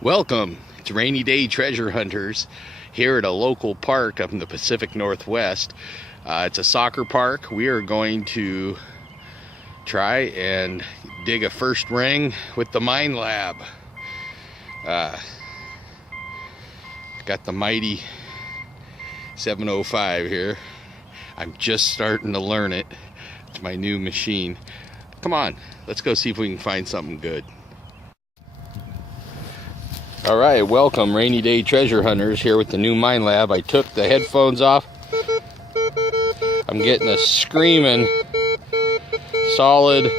Welcome to Rainy Day Treasure Hunters here at a local park up in the Pacific Northwest. It's a soccer park. We are going to try and dig a first ring with the Minelab. Got the mighty 705 here. I'm just starting to learn it. It's my new machine. Come on, let's go see if we can find something good. Alright, welcome Rainy Day Treasure Hunters here with the new Minelab. I took the headphones off. I'm getting a screaming solid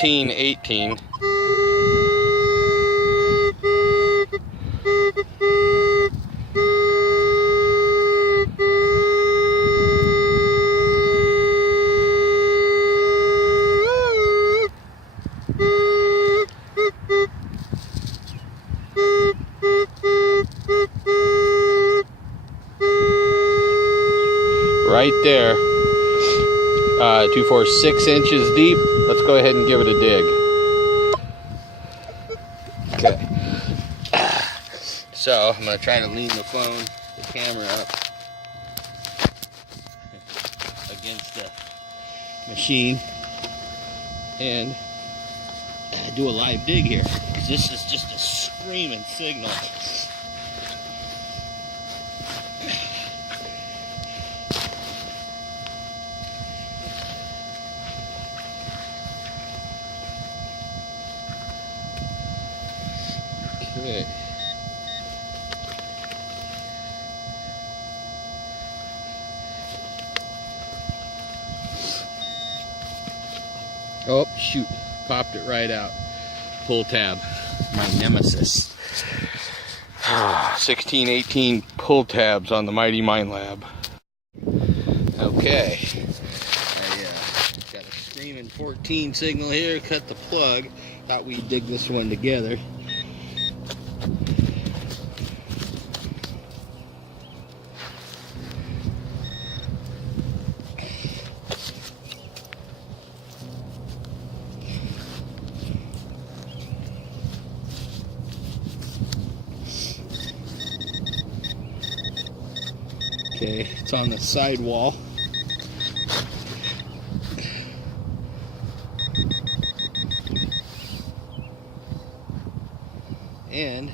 16-18. Right there, 2, 4, 6 inches deep. Let's go ahead and give it a dig. Okay. So I'm gonna try to lean the camera up against the machine and do a live dig here. This is just a screaming signal. Okay. Oh, shoot. Popped it right out. Pull tab. My nemesis. 16-18 pull tabs on the mighty Minelab. Okay. I got a screaming 14 signal here. Cut the plug. Thought we'd dig this one together. Okay, it's on the side wall. And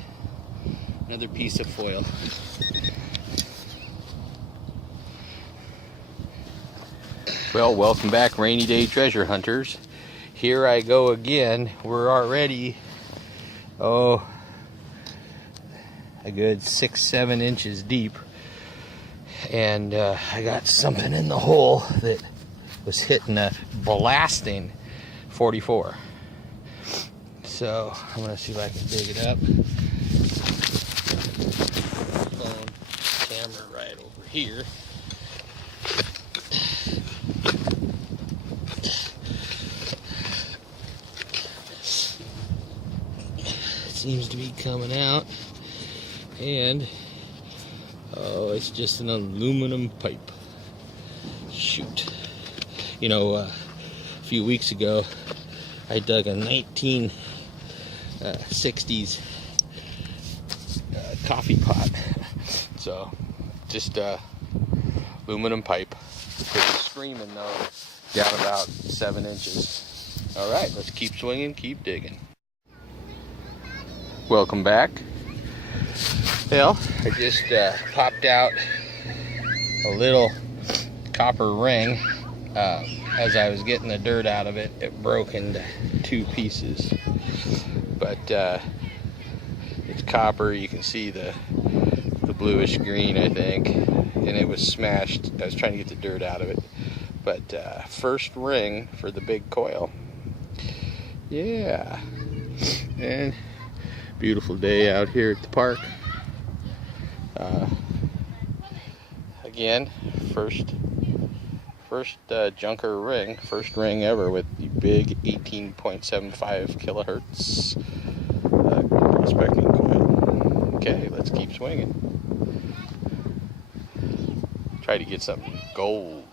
another piece of foil. Well, welcome back, Rainy Day Treasure Hunters. Here I go again. We're already, a good 6-7 inches deep. And I got something in the hole that was hitting a blasting 44. So I'm gonna see if I can dig it up. Phone, camera right over here. It seems to be coming out, and oh, it's just an aluminum pipe. Shoot. You know, a few weeks ago, I dug a 1960s coffee pot. So, just aluminum pipe. It's screaming though, down about 7 inches. Alright, let's keep swinging, keep digging. Welcome back. Well, I just popped out a little copper ring. As I was getting the dirt out of it, it broke into 2 pieces. But it's copper. You can see the bluish green, I think, and it was smashed. I was trying to get the dirt out of it. But first ring for the big coil. Yeah. And beautiful day out here at the park. Again, first junker ring, first ring ever with the big 18.75 kilohertz prospecting coil. Okay, let's keep swinging. Try to get something gold.